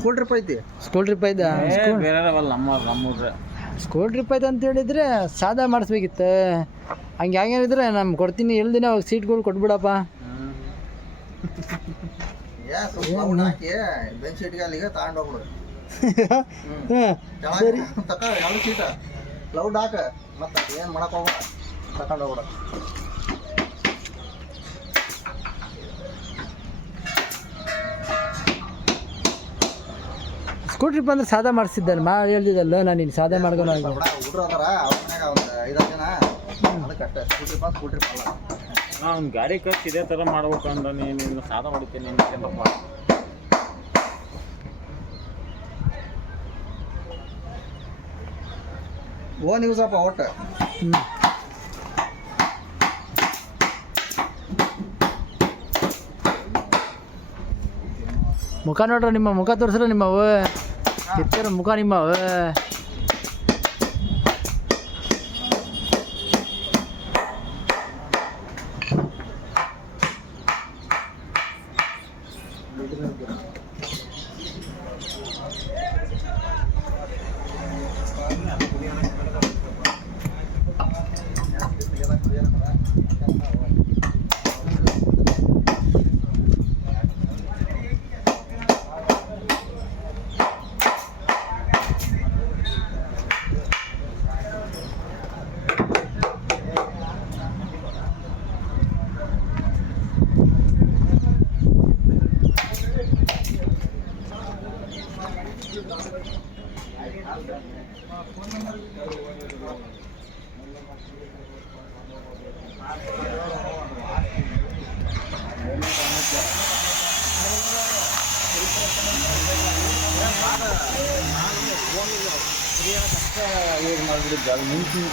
School trip ಐತಿ. School trip ಐತಾ? School trip ಐತೆ ಅಂತ ಹೇಳಿದ್ರೆ ಸಾದಾ ಮಾಡಿಸ್ಬೇಕಿತ್ತು. ಹಂಗೆ ಹಂಗೇನಿದ್ರೆ ನಾನು ಕೊಡ್ತೀನಿ ಹೇಳ್ದಿನ ಅವಾಗ ಸೀಟ್ಗಳು ಕೊಟ್ಬಿಡಪ್ಪ. ಬೆಂಚ್ ಸೀಟ್ಗೆ ಅಲ್ಲಿಗೆ ತಗೊಂಡೋಗ್ಬಿಡು. ಸರಿ ತಕ ಎರಡು ಸೀಟ ಕ್ಲೌಡ್ ಹಾಕ ಮತ್ತೆ ಏನು ಮಾಡಕ್ ಹೋಗ್ಬೇಡ, ತಗೊಂಡೋಗ್ಬಿಡ. ಸ್ಕೂಲ್ ಟ್ರಿಪ್ ಅಂದ್ರೆ ಸಾದಾ ಮಾಡಿಸಿದ್ದಾನೆ ಹೇಳ್ದಿದ್ದಲ್ಲ ನಾನು ನೀನು ಸಾದಾ ಮಾಡ್ಕೊಂಡು ಹುಡ್ರು ಅದಾರ ಅವ್ರ ಮನ್ಯಾಗ ಒಂದು 5 ಜನ, ಅದಕ್ಕೆ ಅಷ್ಟೇ. ಸ್ಕೂಲ್ ಟ್ರಿಪ್ ಅಲ್ಲ. ಅವ್ನು ಗಾಡಿ ಖರ್ಚು ಇದೇ ಥರ ಮಾಡ್ಬೇಕು ಅಂದ ನೀನು ಸಾದಾ ಹೊಡಿತೀನಿ ಏನಪ್ಪ. ಓನ್ ಯೂಸಪ್ಪ ಒಟ್ಟು. ಮುಖ ನೋಡ್ರ, ನಿಮ್ಮ ಮುಖ ತೋರಿಸ್ರ ನಿಮ್ಮವ ಕಿತ್ತರ ಮುಖ ನಿಮ್ಮವ. ಯೂಸ್ ಮಾಡಿಬಿಟ್ಟಿದ್ದೆ ಅದು ಮುಂಚಿನ